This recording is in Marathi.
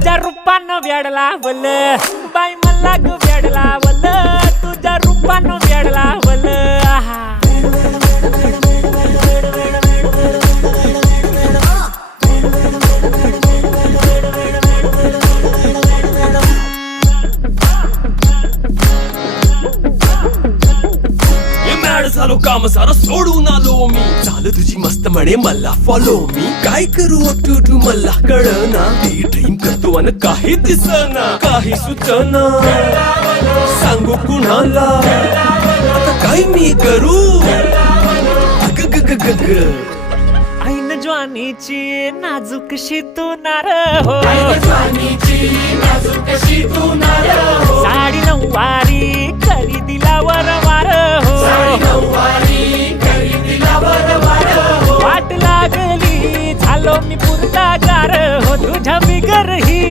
तुझ्या रूपानं वेडला वल बाई मला ग वेडला वल तुझ्या रूपानं वेडला वल झालो काम सारा सोडून आलो मी झालं तुझी मस्त म्हणे मला फॉलो मी काय करू टू मला कळना ते ड्रीम करतो आणि काही दिसना काही सुचना सांगू कुणाला आता काय मी करू ऐन ज्वानीची नाजूकशी तू नार हो साडी नऊवारी खरेदीला वरवार हो वाट लागली झालो मी पुरता गार हो तुझ्या बिगर ही